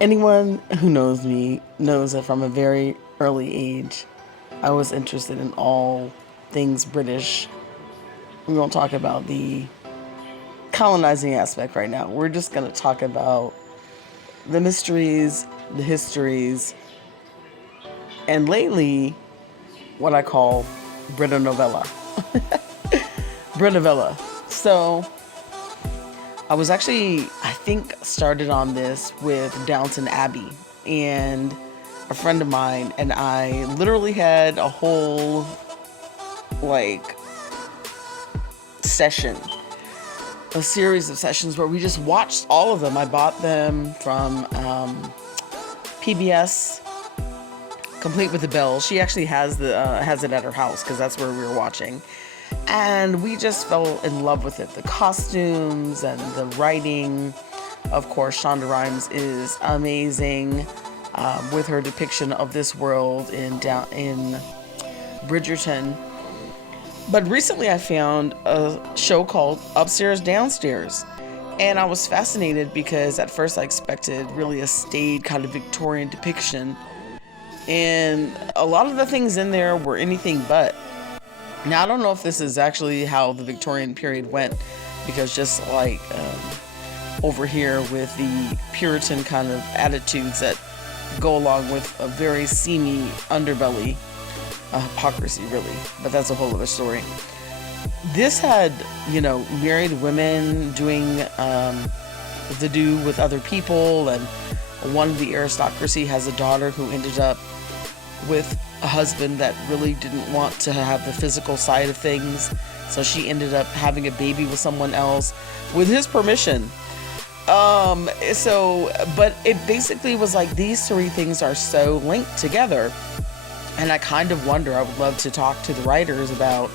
Anyone who knows me knows that from a very early age, I was interested in all things British. We won't talk about the colonizing aspect right now. We're just going to talk about the mysteries, the histories, and lately, what I call Brit-novela. Brit-novela. So, I was actually, I think, started on this with Downton Abbey. And a friend of mine and I literally had a whole, like, session, a series of sessions where we just watched all of them. I bought them from PBS, complete with the bell. She actually has it at her house because that's where we were watching, and we just fell in love with it. The costumes and the writing. Of course, Shonda Rhimes is amazing with her depiction of this world in Bridgerton. But recently, I found a show called Upstairs Downstairs. And I was fascinated because at first I expected really a staid kind of Victorian depiction, and a lot of the things in there were anything but. Now, I don't know if this is actually how the Victorian period went, because just like over here with the Puritan kind of attitudes that go along with a very seamy underbelly, hypocrisy, really. But that's a whole other story. This had, married women doing the do with other people, and one of the aristocracy has a daughter who ended up with a husband that really didn't want to have the physical side of things, so she ended up having a baby with someone else with his permission. But it basically was like these three things are so linked together, and I kind of wonder, I would love to talk to the writers about,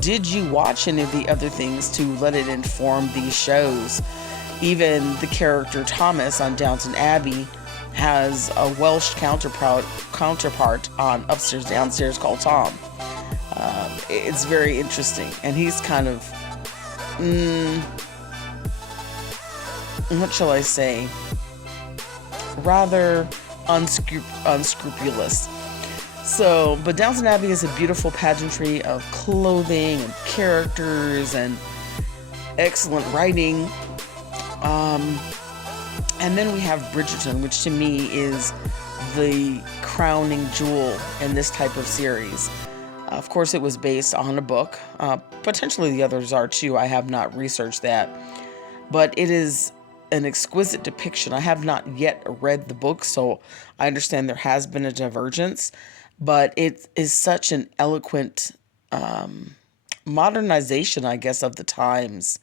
did you watch any of the other things to let it inform these shows? Even the character Thomas on Downton Abbey has a Welsh counterpart on Upstairs Downstairs called Tom. It's very interesting, and he's kind of, what shall I say, rather unscrupulous. So, but Downton Abbey is a beautiful pageantry of clothing and characters and excellent writing. And then we have Bridgerton, which to me is the crowning jewel in this type of series. Of course, it was based on a book. Potentially the others are too. I have not researched that. But it is an exquisite depiction. I have not yet read the book, so I understand there has been a divergence. But it is such an eloquent modernization, I guess, of the times.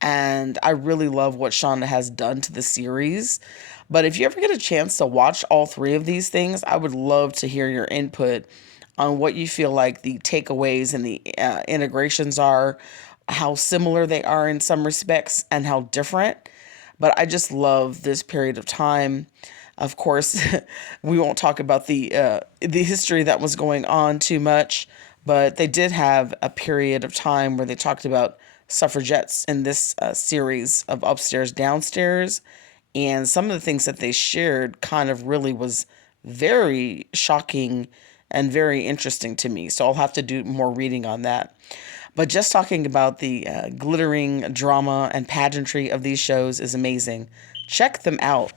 And I really love what Shonda has done to the series. But if you ever get a chance to watch all three of these things, I would love to hear your input on what you feel like the takeaways and the integrations are, how similar they are in some respects, and how different. But I just love this period of time. Of course, we won't talk about the history that was going on too much, but they did have a period of time where they talked about suffragettes in this series of Upstairs Downstairs, and some of the things that they shared kind of really was very shocking and very interesting to me. So I'll have to do more reading on that. But just talking about the glittering drama and pageantry of these shows is amazing. Check them out.